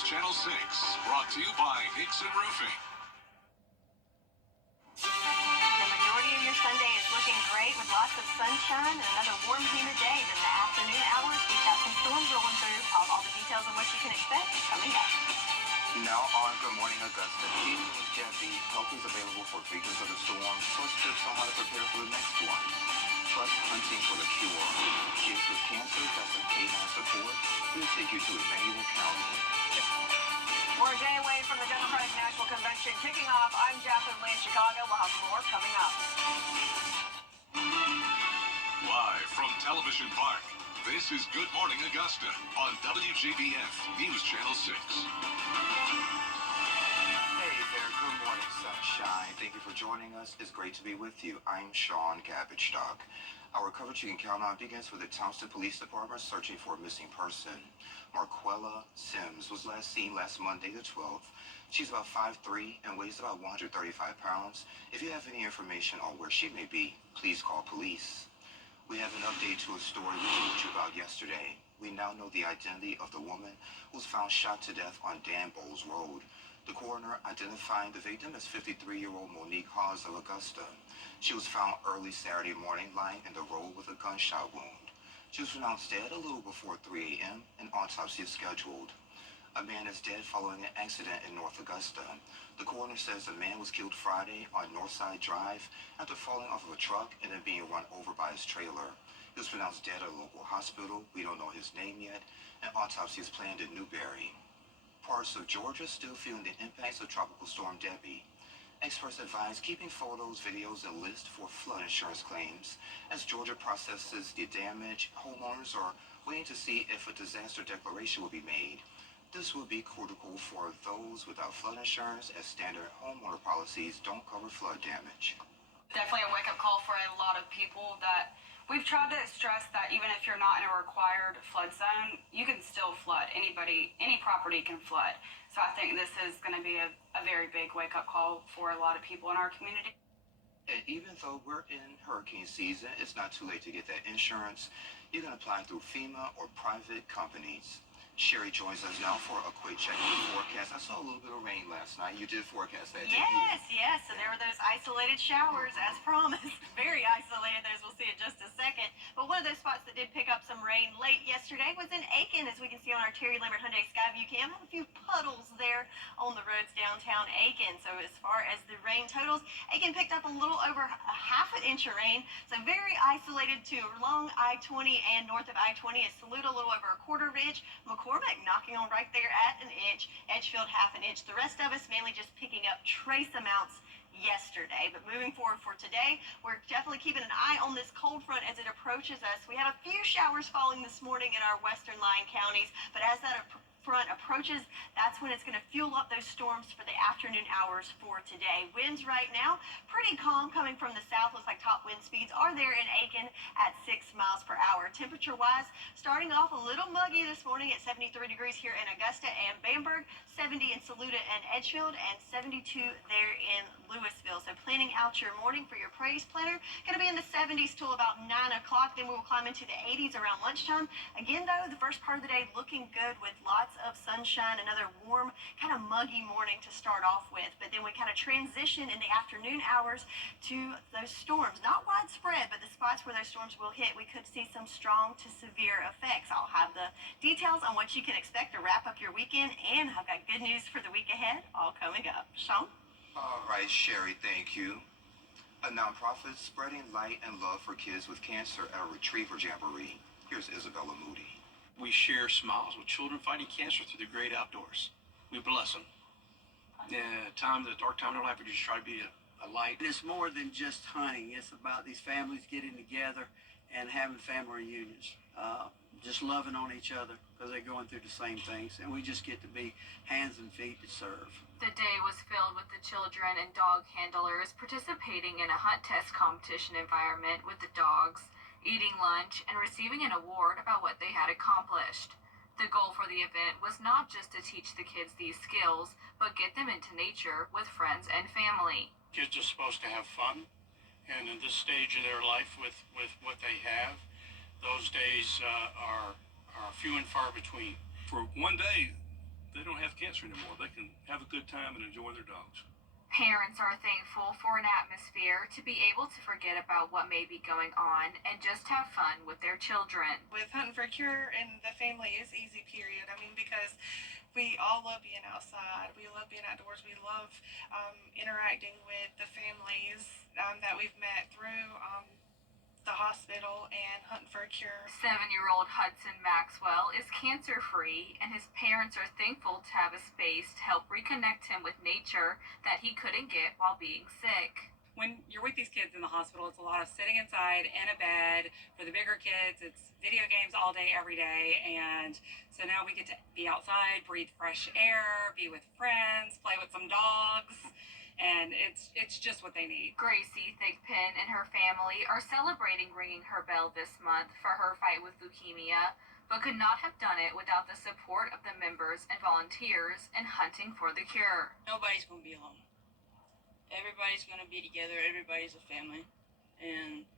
News Channel 6, brought to you by Hickson Roofing. The majority of your Sunday is looking great with lots of sunshine and another warm, humid day. But in the afternoon hours, we've got some storms rolling through. All the details of what you can expect coming up. Now on Good Morning Augusta, Team WJBF, help is available for victims of the storm, plus tips on how to prepare for the next one. Plus hunting for the cure. Kids with cancer, that's a K9 support. We'll take you to Emmanuel County. We're a day away from the Democratic National Convention kicking off. I'm Jacqueline Lee in Chicago. We'll have more coming up. Live from Television Park, this is Good Morning Augusta on WJBF News Channel 6. Hey there, good morning, sunshine. Thank you for joining us. It's great to be with you. I'm Sean Cabbage-Stock. Our coverage you can count on begins with the Townsend Police Department searching for a missing person. Marquella Sims was last seen last Monday the 12th. She's about 5'3" and weighs about 135 pounds. If you have any information on where she may be, please call police. We have an update to a story we told you about yesterday. We now know the identity of the woman who was found shot to death on Dan Bowles Road. The coroner identifying the victim as 53-year-old Monique Hawes of Augusta. She was found early Saturday morning lying in the road with a gunshot wound. She was pronounced dead a little before 3 a.m. An autopsy is scheduled. A man is dead following an accident in North Augusta. The coroner says the man was killed Friday on Northside Drive after falling off of a truck and then being run over by his trailer. He was pronounced dead at a local hospital. We don't know his name yet. An autopsy is planned in Newberry. Parts of Georgia still feeling the impacts of Tropical Storm Debbie. Experts advise keeping photos, videos, and lists for flood insurance claims. As Georgia processes the damage, homeowners are waiting to see if a disaster declaration will be made. This will be critical for those without flood insurance, as standard homeowner policies don't cover flood damage. Definitely a wake-up call for a lot of people that we've tried to stress that even if you're not in a required flood zone, you can still flood. Anybody, any property can flood. So I think this is going to be a very big wake-up call for a lot of people in our community. And even though we're in hurricane season, it's not too late to get that insurance. You can apply through FEMA or private companies. Sherry joins us now for a quick check of the forecast. I saw a little bit of rain last night. You did forecast that, didn't you? Yes. So there were those isolated showers, as promised. Very isolated, as we'll see in just a second. But one of those spots that did pick up some rain late yesterday was in Aiken, as we can see on our Terry Lambert Hyundai Skyview cam. Had a few puddles there on the roads downtown Aiken. So as far as the rain totals, Aiken picked up a little over a half an inch of rain. So very isolated to along I-20 and north of I-20. At Saluda, a little over a quarter inch. McCormick knocking on right there at an inch. Edgefield half an inch. The rest of us mainly just picking up trace amounts yesterday. But moving forward for today, we're definitely keeping an eye on this cold front as it approaches us. We have a few showers falling this morning in our western line counties, but as that front approaches, that's when it's going to fuel up those storms for the afternoon hours for today. Winds right now pretty calm coming from the south. Looks like top wind speeds are there in Aiken at 6 miles per hour. Temperature wise, starting off a little muggy this morning at 73 degrees here in Augusta and Bamberg, 70 in Saluda and Edgefield, and 72 there in Louisville. So planning out your morning for your praise planner, going to be in the 70s till about 9 o'clock. Then we will climb into the 80s around lunchtime. Again though, the first part of the day looking good with lots of sunshine, another warm, kind of muggy morning to start off with. But then we kind of transition in the afternoon hours to those storms. Not widespread, but the spots where those storms will hit, we could see some strong to severe effects. I'll have the details on what you can expect to wrap up your weekend, and I've got good news for the week ahead, all coming up. Sean? All right, Sherry, thank you. A nonprofit spreading light and love for kids with cancer at a Retriever Jamboree. Here's Isabella Moody. We share smiles with children fighting cancer through the great outdoors. We bless them. The dark time in their life, we just try to be a light. And it's more than just hunting. It's about these families getting together and having family reunions. Just loving on each other because they're going through the same things. And we just get to be hands and feet to serve. The day was filled with the children and dog handlers participating in a hunt test competition environment with the dogs, eating lunch, and receiving an award about what they had accomplished. The goal for the event was not just to teach the kids these skills, but get them into nature with friends and family. Kids are supposed to have fun, and in this stage of their life with what they have, those days are few and far between. For one day, they don't have cancer anymore. They can have a good time and enjoy their dogs. Parents are thankful for an atmosphere to be able to forget about what may be going on and just have fun with their children. With Hunting for a Cure and the family is easy, period. I mean, because we all love being outside. We love being outdoors. We love interacting with the families that we've met through the hospital and Hunting for a Cure. 7-year-old Hudson Maxwell is cancer-free, and his parents are thankful to have a space to help reconnect him with nature that he couldn't get while being sick. When you're with these kids in the hospital, it's a lot of sitting inside in a bed. For the bigger kids, it's video games all day, every day. And so now we get to be outside, breathe fresh air, be with friends, play with some dogs. And it's just what they need. Gracie Thigpen and her family are celebrating ringing her bell this month for her fight with leukemia, but could not have done it without the support of the members and volunteers in Hunting for the Cure. Nobody's going to be alone. Everybody's going to be together. Everybody's a family. And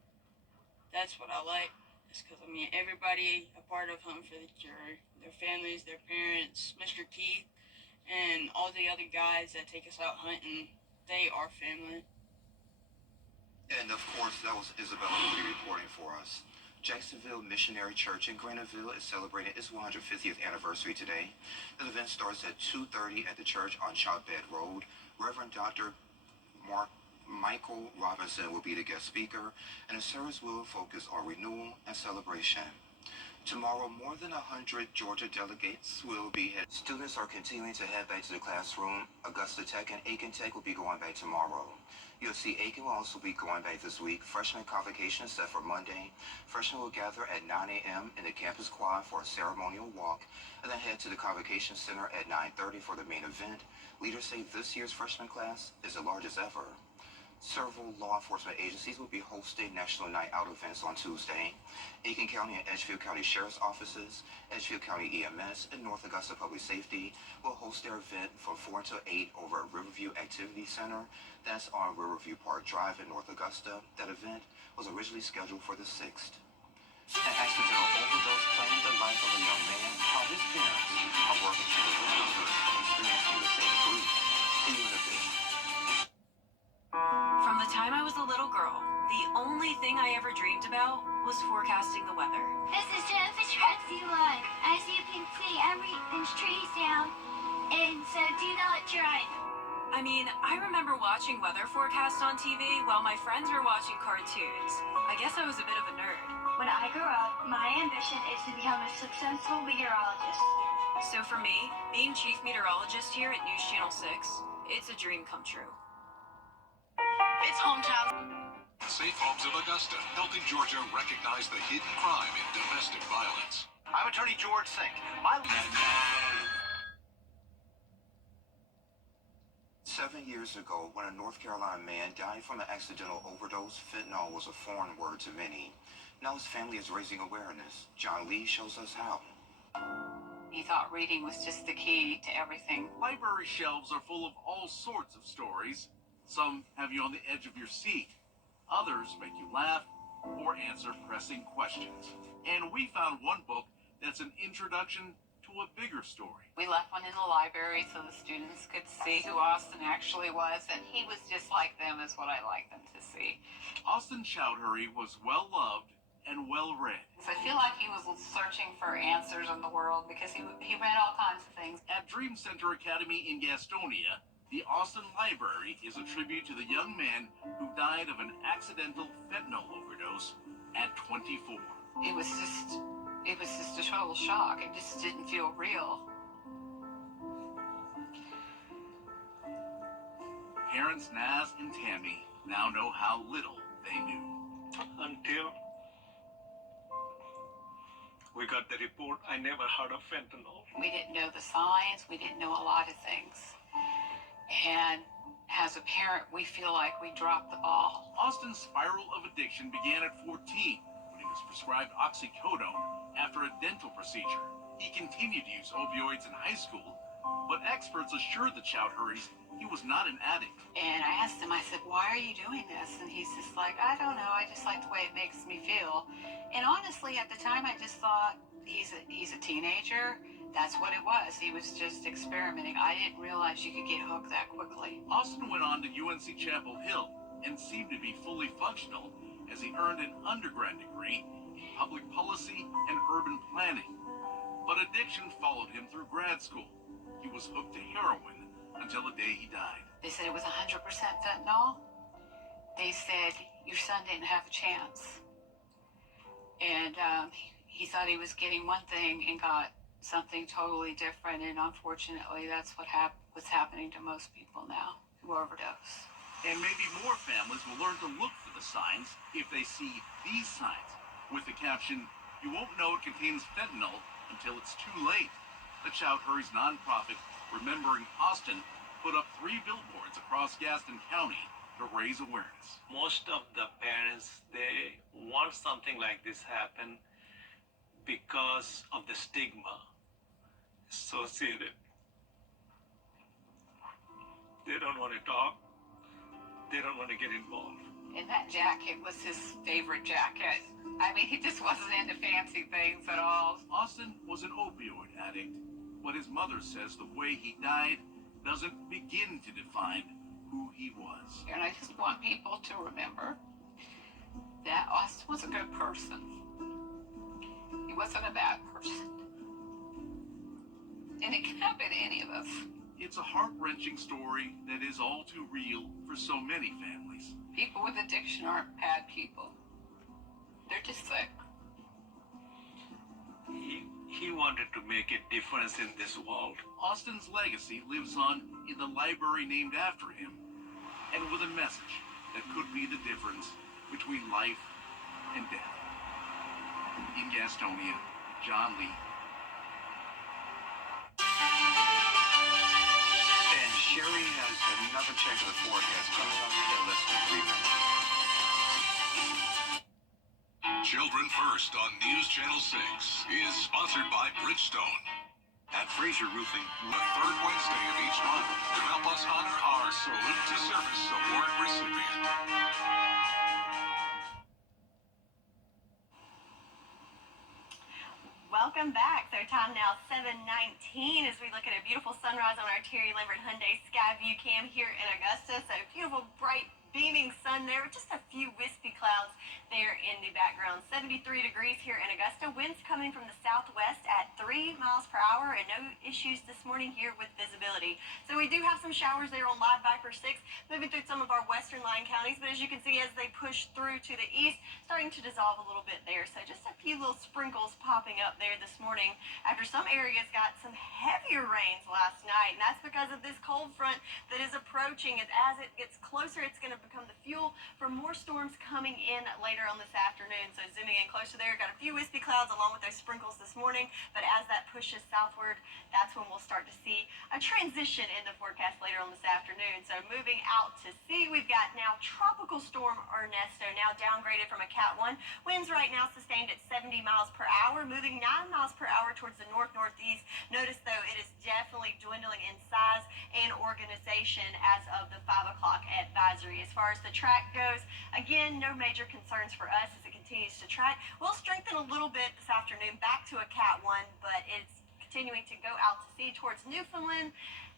that's what I like. It's because, I mean, everybody a part of Hunting for the Cure, their families, their parents, Mr. Keith, and all the other guys that take us out hunting, they are family. And of course, that was Isabella who will be reporting for us. Jacksonville Missionary Church in Graniteville is celebrating its 150th anniversary today. The event starts at 2:30 at the church on Chopbed Road. Reverend Dr. Michael Robinson will be the guest speaker, and the service will focus on renewal and celebration. Tomorrow, more than 100 Georgia delegates will be headed. Students are continuing to head back to the classroom. Augusta Tech and Aiken Tech will be going back tomorrow. You'll see Aiken will also be going back this week. Freshman convocation is set for Monday. Freshmen will gather at 9 a.m. in the campus quad for a ceremonial walk, and then head to the convocation center at 9:30 for the main event. Leaders say this year's freshman class is the largest ever. Several law enforcement agencies will be hosting National Night Out events on Tuesday. Aiken County and Edgefield County Sheriff's Offices, Edgefield County EMS, and North Augusta Public Safety will host their event from 4 to 8 over at Riverview Activity Center. That's on Riverview Park Drive in North Augusta. That event was originally scheduled for the 6th. An accidental overdose claimed the life of a young man while his parents are working to prevent others from experiencing the same grief. See you in a bit. From the time I was a little girl, the only thing I ever dreamed about was forecasting the weather. This is Jennifer Tracy-Lund. As you can see, everything's trees down, and so do not drive. I mean, I remember watching weather forecasts on TV while my friends were watching cartoons. I guess I was a bit of a nerd. When I grow up, my ambition is to become a successful meteorologist. So for me, being chief meteorologist here at News Channel 6, it's a dream come true. It's hometown. Safe Homes of Augusta, helping Georgia recognize the hidden crime in domestic violence. I'm attorney George Sink. 7 years ago, when a North Carolina man died from an accidental overdose, fentanyl was a foreign word to many. Now his family is raising awareness. John Lee shows us how. He thought reading was just the key to everything. Library shelves are full of all sorts of stories. Some have you on the edge of your seat. Others make you laugh or answer pressing questions. And we found one book that's an introduction to a bigger story. We left one in the library so the students could see who Austin actually was, and he was just like them, is what I like them to see. Austin Chowdhury was well-loved and well-read. So I feel like he was searching for answers in the world because he read all kinds of things. At Dream Center Academy in Gastonia, the Austin Library is a tribute to the young man who died of an accidental fentanyl overdose at 24. It was just a total shock. It just didn't feel real. Parents Naz and Tammy now know how little they knew. Until we got the report, I never heard of fentanyl. We didn't know the signs. We didn't know a lot of things. And as a parent, we feel like we dropped the ball. Austin's spiral of addiction began at 14 when he was prescribed oxycodone after a dental procedure. He continued to use opioids in high school, but experts assured the Chowdhurys he was not an addict. And I asked him, I said, why are you doing this? And he's just like, I don't know, I just like the way it makes me feel. And honestly, at the time, I just thought, he's a teenager. that's what it was. He was just experimenting. I didn't realize you could get hooked that quickly. Austin went on to UNC Chapel Hill and seemed to be fully functional as he earned an undergrad degree in public policy and urban planning. But addiction followed him through grad school. He was hooked to heroin until the day he died. They said it was 100% fentanyl. They said your son didn't have a chance. And he thought he was getting one thing and got something totally different. And unfortunately, that's what's happening to most people now who overdose. And maybe more families will learn to look for the signs if they see these signs. With the caption, "You won't know it contains fentanyl until it's too late." The Child Hurries nonprofit Remembering Austin put up 3 billboards across Gaston County to raise awareness. Most of the parents, they want something like this happen because of the stigma associated. They don't want to talk. They don't want to get involved. And that jacket was his favorite jacket. I mean, he just wasn't into fancy things at all. Austin was an opioid addict, but his mother says the way he died doesn't begin to define who he was. And I just want people to remember that Austin was a good person. He wasn't a bad person. And it can happen to any of us. It's a heart-wrenching story that is all too real for so many families. People with addiction aren't bad people. They're just sick. He wanted to make a difference in this world. Austin's legacy lives on in the library named after him, and with a message that could be the difference between life and death. In Gastonia, John Lee. And Sherry has another check of the forecast coming up in less than 3 minutes. Children First on News Channel 6 is sponsored by Bridgestone. At Fraser Roofing, the third Wednesday of each month to help us honor our Salute to Service Award recipient. Welcome back. So time now 7:19 as we look at a beautiful sunrise on our Terry Lambert Hyundai Skyview Cam here in Augusta. So beautiful, bright, beaming sun there with just a few wispy clouds there in the background. 73 degrees here in Augusta. Winds coming from the southwest at 3 miles per hour and no issues this morning here with visibility. So we do have some showers there on Live Viper 6 moving through some of our western line counties. But as you can see, as they push through to the east, starting to dissolve a little bit there. So just a few little sprinkles popping up there this morning after some areas got some heavier rains last night. And that's because of this cold front that is approaching. As it gets closer, it's going to become the fuel for more storms coming in later on this afternoon. So zooming in closer there, got a few wispy clouds along with those sprinkles this morning. But as that pushes southward, that's when we'll start to see a transition in the forecast later on this afternoon. So moving out to sea, we've got now Tropical Storm Ernesto, now downgraded from a Cat 1. Winds right now sustained at 70 miles per hour, moving 9 miles per hour towards the north-northeast. Notice, though, it is definitely dwindling in size and organization as of the 5 o'clock advisory. As far as the track goes, again, no major concerns for us as it continues to track. We'll strengthen a little bit this afternoon back to a Cat 1, but it's continuing to go out to sea towards Newfoundland.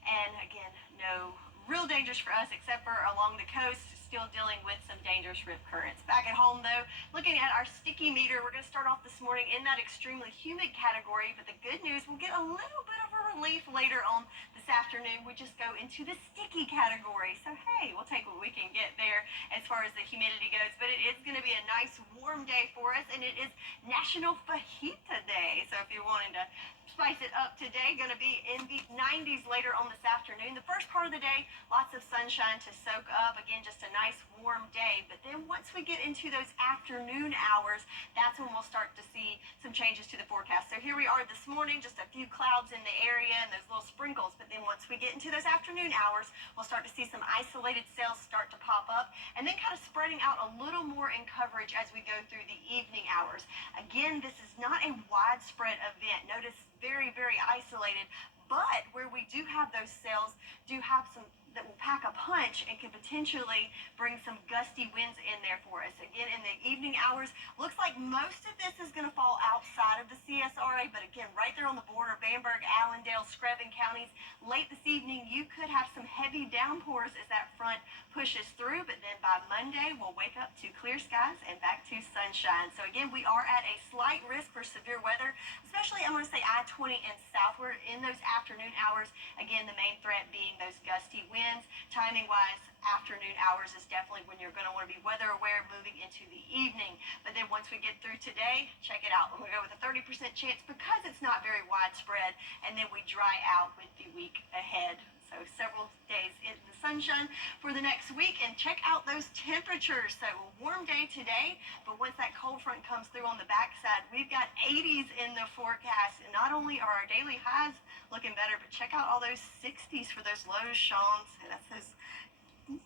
And again, no real dangers for us except for along the coast, still dealing with some dangerous rip currents. Back at home, though, looking at our sticky meter, we're going to start off this morning in that extremely humid category. But the good news, we'll get a little bit of a relief later on this afternoon. We just go into the sticky category. So, hey, we'll take what we can get there as far as the humidity goes. But it is going to be a nice warm day for us, and it is National Fajita Day. So if you're wanting to spice it up today, going to be in the 90s later on this afternoon. The first part of the day, lots of sunshine to soak up. Again, just a nice warm day. But then once we get into those afternoon hours, that's when we'll start to see some changes to the forecast. So here we are this morning, just a few clouds in the area and those little sprinkles. But then once we get into those afternoon hours, we'll start to see some isolated cells start to pop up and then kind of spreading out a little more in coverage as we go through the evening hours. Again, this is not a widespread event. Notice very, very isolated, but where we do have those cells, do have some that will pack a punch and can potentially bring some gusty winds in there for us. Again, in the evening hours, looks like most of this is going to fall outside of the PSRA, but again, right there on the border, Bamberg, Allendale, Screven counties. Late this evening, you could have some heavy downpours as that front pushes through, but then by Monday, we'll wake up to clear skies and back to sunshine. So again, we are at a slight risk for severe weather, especially I'm going to say I-20 and southward in those afternoon hours. Again, the main threat being those gusty winds. Timing-wise, afternoon hours is definitely when you're going to want to be weather aware moving into the evening. But then once we get through today, check it out. We're going to go with a 30% chance because it's not very widespread, and then we dry out with the week ahead. So several days in the sunshine for the next week, and check out those temperatures. So a warm day today, but once that cold front comes through on the backside, we've got 80s in the forecast. And not only are our daily highs looking better, but check out all those 60s for those lows, Sean. So that's those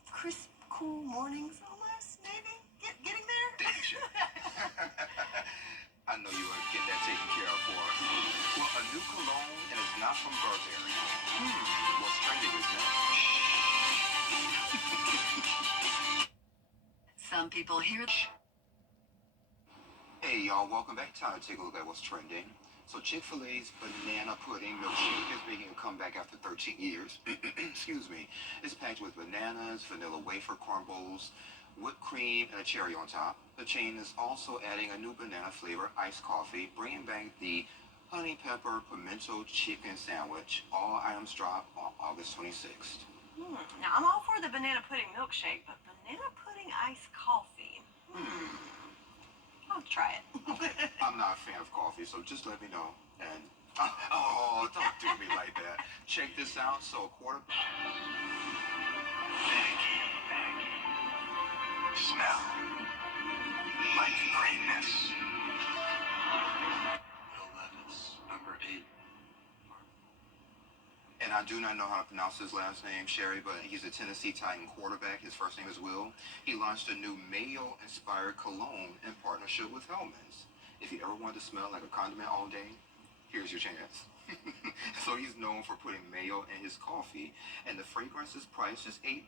crisp, cool mornings almost, maybe getting there. I know you want to get that taken care of for us. Well, a new cologne, and it's not from Burberry. What's trending is next. Some people hear. Hey, y'all, welcome back. Time to take a look at what's trending. So Chick-fil-A's banana pudding milkshake is making a comeback after 13 years. Excuse me. It's packed with bananas, vanilla wafer crumbles, whipped cream, and a cherry on top. The chain is also adding a new banana flavor iced coffee, bringing back the honey pepper pimento chicken sandwich. All items drop on August 26th. Now, I'm all for the banana pudding milkshake, but banana pudding iced coffee. I'll try it. Okay. I'm not a fan of coffee, so just let me know. And oh, don't do me like that. Check this out. So a quarter. Maggie. Smell like greatness. Will Levis, number 8. And I do not know how to pronounce his last name, Sherry, but he's a Tennessee Titan quarterback. His first name is Will. He launched a new mayo-inspired cologne in partnership with Hellman's. If you ever wanted to smell like a condiment all day, here's your chance. So he's known for putting mayo in his coffee, and the fragrance is priced just $8,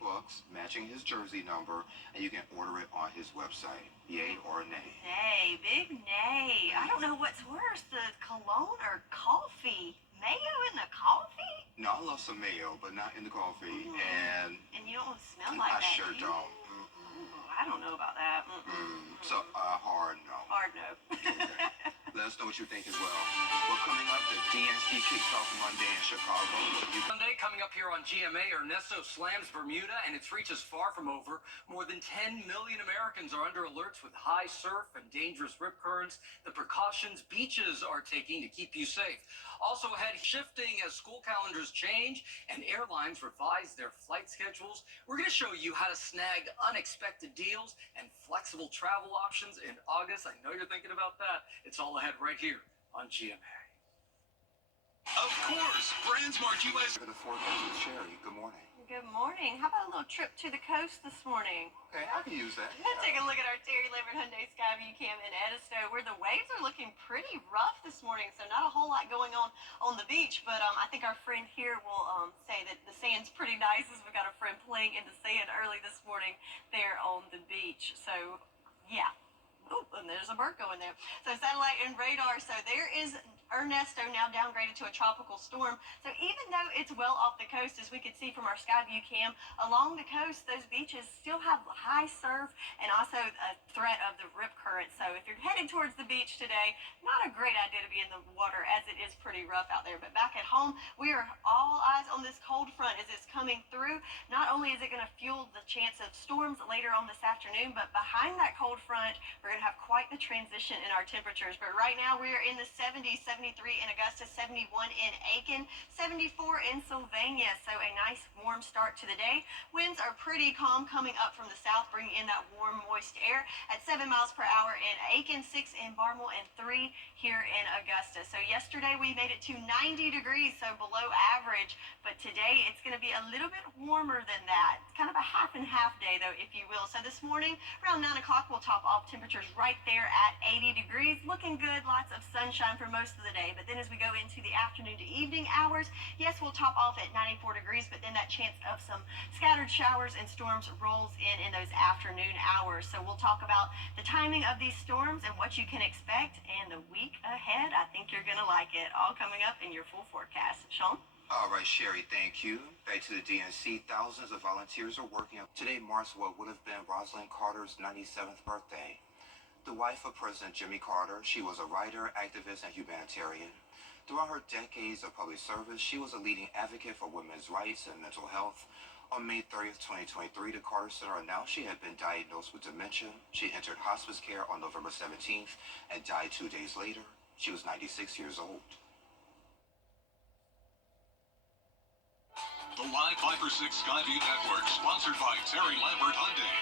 matching his jersey number, and you can order it on his website. Yay or nay? Nay, big nay. I don't know what's worse, the cologne or coffee. Mayo in the coffee? No, I love some mayo, but not in the coffee. And you don't want to smell like I that. sure don't. I don't know about that. So, hard no. Hard no. Let us know what you think as well. Well, coming up, the DNC kicks off Monday in Chicago. Monday coming up here on GMA, Ernesto slams Bermuda and its reach is far from over. More than 10 million Americans are under alerts with high surf and dangerous rip currents. The precautions beaches are taking to keep you safe. Also ahead, shifting as school calendars change and airlines revise their flight schedules. We're going to show you how to snag unexpected deals and flexible travel options in August. I know you're thinking about that. It's all ahead right here on GMA. Of course, BrandsMart USA. The forecast with Sherry. Good morning. Good morning. How about a little trip to the coast this morning? Okay, I can use that. Let's take a look at our Terry Lambert Hyundai Skyview Cam in Edisto, where the waves are looking pretty rough this morning, so not a whole lot going on the beach, but I think our friend here will say that the sand's pretty nice, as we've got a friend playing in the sand early this morning there on the beach. So, yeah. Oh, and there's a bird going there. So satellite and radar. So there is Ernesto now downgraded to a tropical storm. So even though it's well off the coast, as we could see from our Skyview Cam, along the coast, those beaches still have high surf and also a threat of the rip current. So if you're headed towards the beach today, not a great idea to be in the water, as it is pretty rough out there. But back at home, we are all eyes on this cold front as it's coming through. Not only is it going to fuel the chance of storms later on this afternoon, but behind that cold front, we're going to have quite the transition in our temperatures. But right now, we are in the 70s, 73 in Augusta, 71 in Aiken, 74 in Sylvania. So a nice warm start to the day. Winds are pretty calm coming up from the south, bringing in that warm, moist air at 7 miles per hour in Aiken, 6 in Barmel, and 3 here in Augusta. So yesterday we made it to 90 degrees, so below average. But today it's going to be a little bit warmer than that. It's kind of a half and half day, though, if you will. So this morning, around 9 o'clock, we'll top off temperatures right there at 80 degrees. Looking good, lots of sunshine for most of the day. But then as we go into the afternoon to evening hours, yes, we'll top off at 94 degrees, but then that chance of some scattered showers and storms rolls in those afternoon hours. So we'll talk about the timing of these storms and what you can expect, and the week ahead, I think you're going like it. All coming up in your full forecast. Sean? All right, Sherry, thank you. Back to the DNC. Thousands of volunteers are working. Today marks what would have been Rosalind Carter's 97th birthday. The wife of President Jimmy Carter, she was a writer, activist, and humanitarian. Throughout her decades of public service, she was a leading advocate for women's rights and mental health. On May 30th, 2023, the Carter Center announced she had been diagnosed with dementia. She entered hospice care on November 17th and died 2 days later. She was 96 years old. The Live Viper 6 Skyview Network, sponsored by Terry Lambert Hyundai.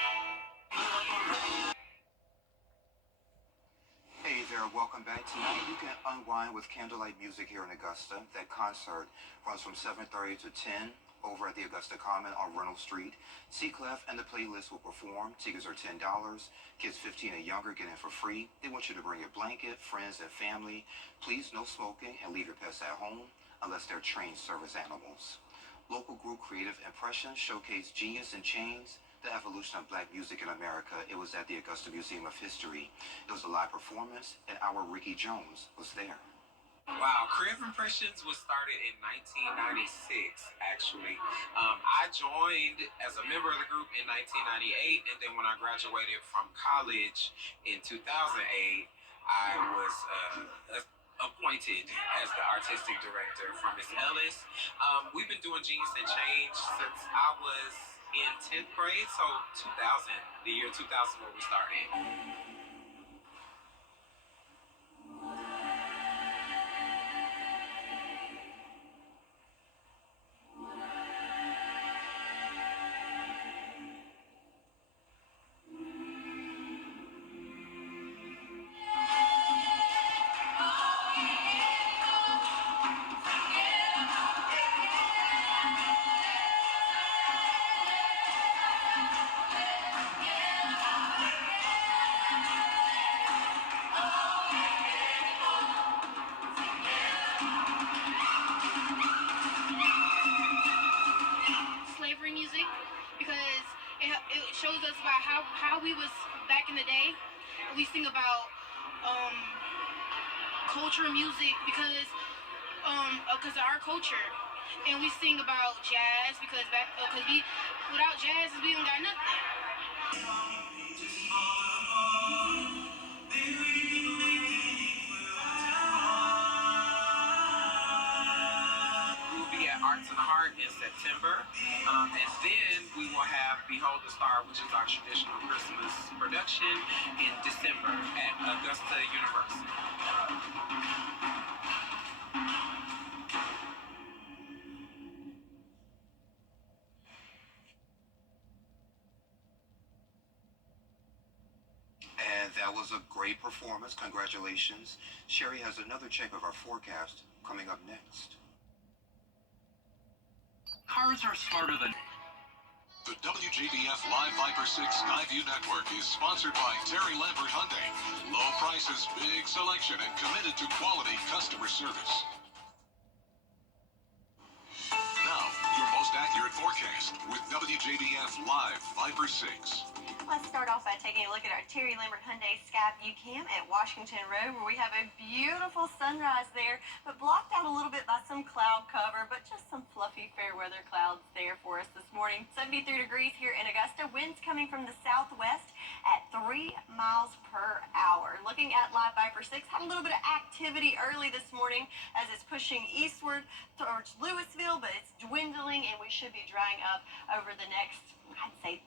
Hey there, welcome back. Tonight you can unwind with candlelight music here in Augusta. That concert runs from 7:30 to 10 over at the Augusta Common on Reynolds Street. C-Clef and the Playlist will perform. Tickets are $10. Kids 15 and younger get in for free. They want you to bring your blanket, friends, and family. Please no smoking and leave your pets at home unless they're trained service animals. Local group Creative Impressions showcased Genius in Chains, the evolution of black music in America. It was at the Augusta Museum of History. It was a live performance, and our Ricky Jones was there. Wow, Creative Impressions was started in 1996, actually. I joined as a member of the group in 1998, and then when I graduated from college in 2008, I was appointed as the artistic director from Miss Ellis. We've been doing Genius and Change since I was in 10th grade, so 2000, the year 2000 where we started. Slavery music, because it shows us about how we was back in the day. We sing about culture and music because of our culture, and we sing about jazz because we without jazz we don't got nothing. We'll be at Arts and the Heart in September, and then we will have Behold the Star, which is our traditional Christmas production, in December at Augusta University. And that was a great performance. Congratulations. Sherry has another check of our forecast coming up next. Cars are smarter than... The WJBF Live Viper 6 Skyview Network is sponsored by Terry Lambert Hyundai. Low prices, big selection, and committed to quality customer service. Now, your most accurate forecast with WJBF Live Viper 6. Let's start off by taking a look at our Terry Lambert Hyundai Skyview Cam at Washington Road, where we have a beautiful sunrise there, but blocked out a little bit by some cloud cover, but just some fluffy fair weather clouds there for us this morning. 73 degrees here in Augusta. Winds coming from the southwest at 3 miles per hour. Looking at Live Viper 6, had a little bit of activity early this morning as it's pushing eastward towards Louisville, but it's dwindling, and we should be drying up over the next, I'd say,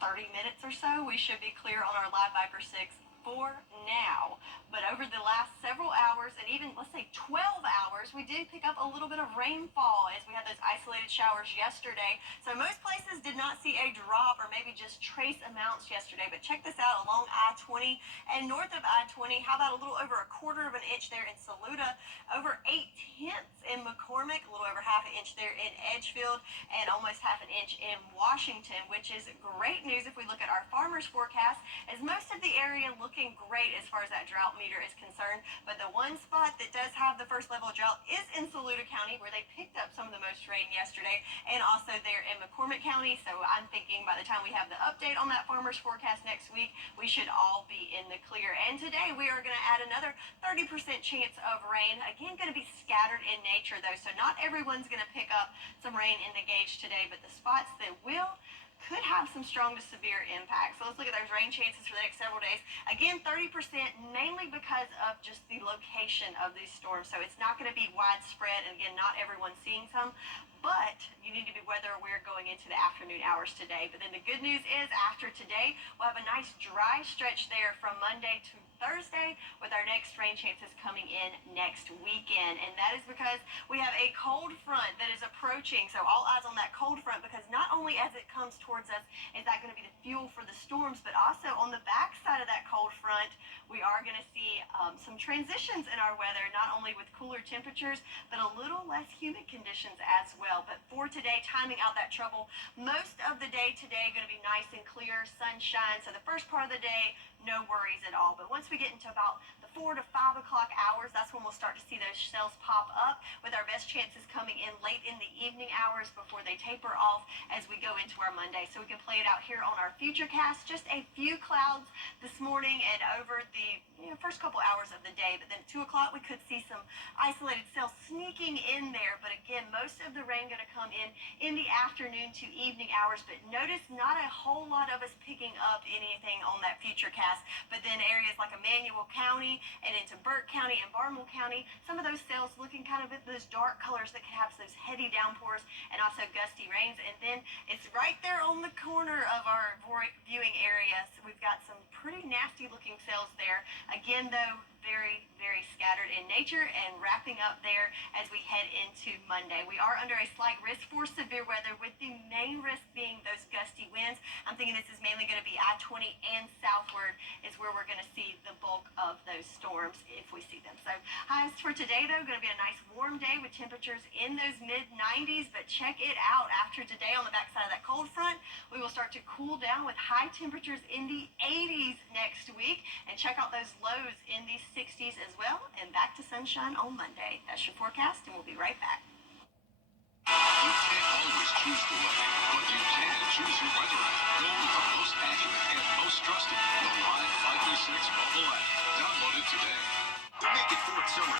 30 minutes or so. We should be clear on our Live Viper 6 for now. But over the last several hours, and even, let's say, 12 hours, we did pick up a little bit of rainfall as we had those isolated showers yesterday. So most places did not see a drop or maybe just trace amounts yesterday. But check this out, along I-20 and north of I-20, how about a little over 1/4 of an inch there in Saluda, over 0.8 in McCormick, a little over 1/2 inch there in Edgefield, and almost 1/2 inch in Washington, which is great news if we look at our farmers forecast, as most of the area looking great as far as that drought meter is concerned. But the one one spot that does have the first level of drought is in Saluda County, where they picked up some of the most rain yesterday, and also there in McCormick County. So I'm thinking by the time we have the update on that farmer's forecast next week, we should all be in the clear. And today we are going to add another 30% chance of rain. Again, going to be scattered in nature though, so not everyone's going to pick up some rain in the gauge today, but the spots that will could have some strong to severe impacts. So let's look at those rain chances for the next several days. Again, 30%, mainly because of just the location of these storms. So it's not going to be widespread, and again, not everyone's seeing some. But you need to be weather aware going into the afternoon hours today. But then the good news is after today, we'll have a nice dry stretch there from Monday to Thursday, with our next rain chances coming in next weekend. And that is because we have a cold front that is approaching. So all eyes on that cold front, because not only as it comes towards us is that going to be the fuel for the storms, but also on the back side of that cold front, we are going to see some transitions in our weather, not only with cooler temperatures, but a little less humid conditions as well. But for today, timing out that trouble, most of the day today going to be nice and clear, sunshine. So the first part of the day, no worries at all. But once we get into about the 4 to 5 o'clock hours, that's when we'll start to see those cells pop up, with our best chances coming in late in the evening hours before they taper off as we go into our Monday. So we can play it out here on our futurecast. Just a few clouds this morning and over the first couple hours of the day. But then at 2 o'clock, we could see some isolated cells sneaking in there. But again, most of the rain going to come in the afternoon to evening hours. But notice not a whole lot of us picking up anything on that futurecast. But then areas like Emmanuel County and into Burke County and Barnwell County, some of those cells looking kind of at those dark colors that can have those heavy downpours and also gusty rains. And then it's right there on the corner of our viewing area. So we've got some pretty nasty looking cells there. Again, though, very, very scattered in nature and wrapping up there as we head into Monday. We are under a slight risk for severe weather, with the main risk being those gusty winds. I'm thinking this is mainly going to be I-20 and southward is where we're going to see the bulk of those storms if we see them. So highs for today, though, going to be a nice warm day with temperatures in those mid-90s. But check it out. After today, on the backside of that cold front, we will start to cool down with high temperatures in the 80s next week. And check out those lows in the 60s as well, and back to sunshine on Monday. That's your forecast, and we'll be right back. You can't always choose the way, but you can choose your weather app. Go with the most accurate and most trusted, the Live 536 mobile app. Download it today. To make it through summer.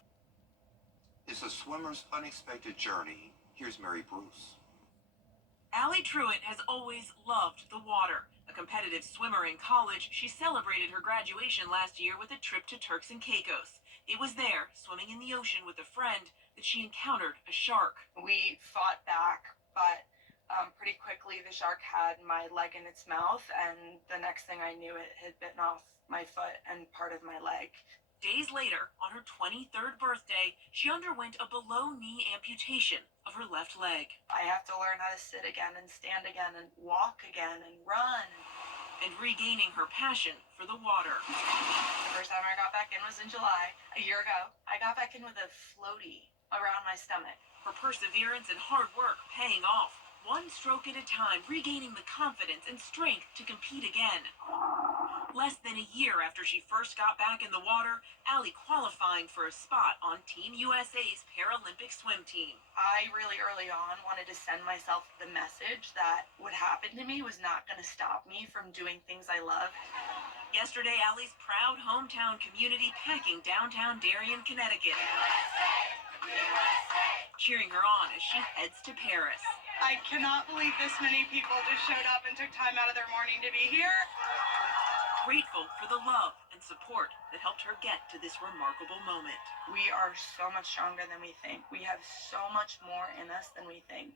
It's a swimmer's unexpected journey. Here's Mary Bruce. Allie Truitt has always loved the water. A competitive swimmer in college, she celebrated her graduation last year with a trip to Turks and Caicos. It was there, swimming in the ocean with a friend, that she encountered a shark. We fought back, but pretty quickly the shark had my leg in its mouth, and the next thing I knew, it had bitten off my foot and part of my leg. Days later, on her 23rd birthday, she underwent a below-knee amputation of her left leg. I have to learn how to sit again and stand again and walk again and run. And regaining her passion for the water. The first time I got back in was in July, a year ago. I got back in with a floaty around my stomach. Her perseverance and hard work paying off. One stroke at a time, regaining the confidence and strength to compete again. Less than a year after she first got back in the water, Allie qualifying for a spot on Team USA's Paralympic swim team. I really early on wanted to send myself the message that what happened to me was not going to stop me from doing things I love. Yesterday, Allie's proud hometown community packing downtown Darien, Connecticut. Cheering her on as she heads to Paris. I cannot believe this many people just showed up and took time out of their morning to be here. Grateful for the love and support that helped her get to this remarkable moment. We are so much stronger than we think. We have so much more in us than we think.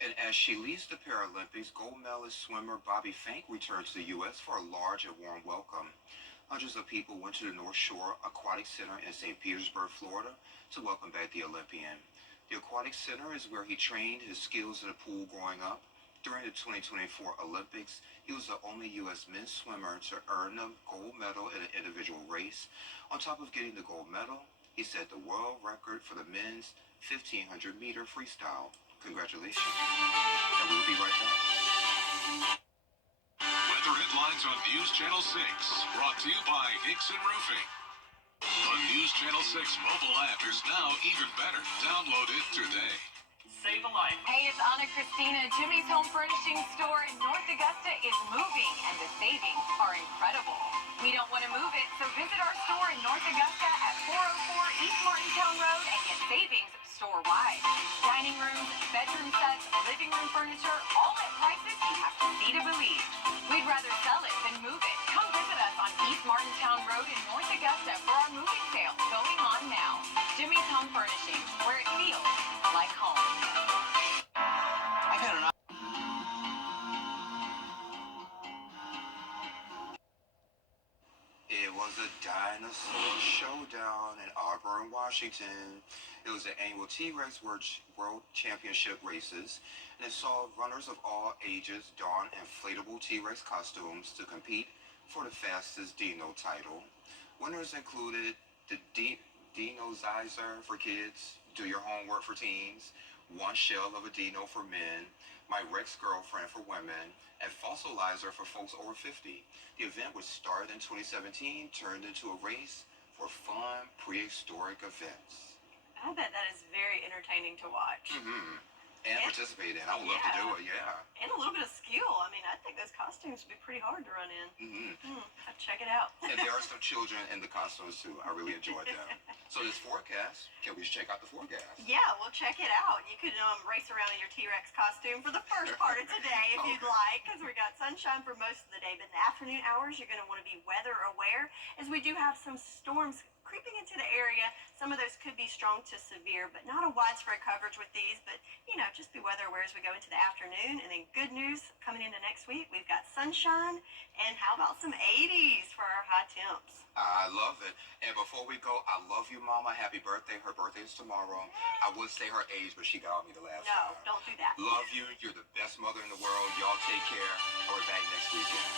And as she leads the Paralympics, gold medalist swimmer Bobby Fink returns to the U.S. for a large and warm welcome. Hundreds of people went to the North Shore Aquatic Center in St. Petersburg, Florida, to welcome back the Olympian. The Aquatic Center is where he trained his skills in the pool growing up. During the 2024 Olympics, he was the only U.S. men's swimmer to earn a gold medal in an individual race. On top of getting the gold medal, he set the world record for the men's 1,500-meter freestyle. Congratulations. And we'll be right back. Weather headlines on News Channel 6, brought to you by Nixon Roofing. The News Channel 6 mobile app is now even better. Download it today. Save a life. Hey, it's Anna Christina. Jimmy's Home Furnishing store in North Augusta is moving, and the savings are incredible. We don't want to move it, so visit our store in North Augusta at 404 East Martintown Road and get savings store-wide. Dining rooms, bedroom sets, living room furniture, all at prices you have to see to believe. We'd rather sell it than move it. Come visit us on East Martintown Road in North Augusta for our moving sale going on now. Jimmy's Home Furnishing, where it feels like home. I've had an It was a dinosaur showdown in Auburn, Washington. It was the annual T-Rex World Championship races, and it saw runners of all ages don inflatable T-Rex costumes to compete for the fastest Dino title. Winners included the Dino-Zizer for kids, Do Your Homework for teens, One Shell of a Dino for men, My Rex Girlfriend for women, and Fossilizer for folks over 50. The event, which started in 2017, turned into a race for fun prehistoric events. I bet that is very entertaining to watch. And participate in. I would love to do it, yeah. And a little bit of skill. I mean, I think those costumes would be pretty hard to run in. I'd check it out. And there are some children in the costumes, too. I really enjoyed them. So this forecast, can we check out the forecast? Yeah, we'll check it out. You could race around in your T-Rex costume for the first part of today if you'd like, because we got sunshine for most of the day. But in the afternoon hours, you're going to want to be weather aware, as we do have some storms creeping into the area. Some of those could be strong to severe, but not a widespread coverage with these. But, you know, just be weather aware as we go into the afternoon. And then good news coming into next week, we've got sunshine, and how about some 80s for our high temps? I love it. And before we go, I love you, Mama. Happy birthday. Her birthday is tomorrow. I would say her age, but she got on me the last time. No, don't do that. Love you. You're the best mother in the world. Y'all take care. I'll be back next weekend.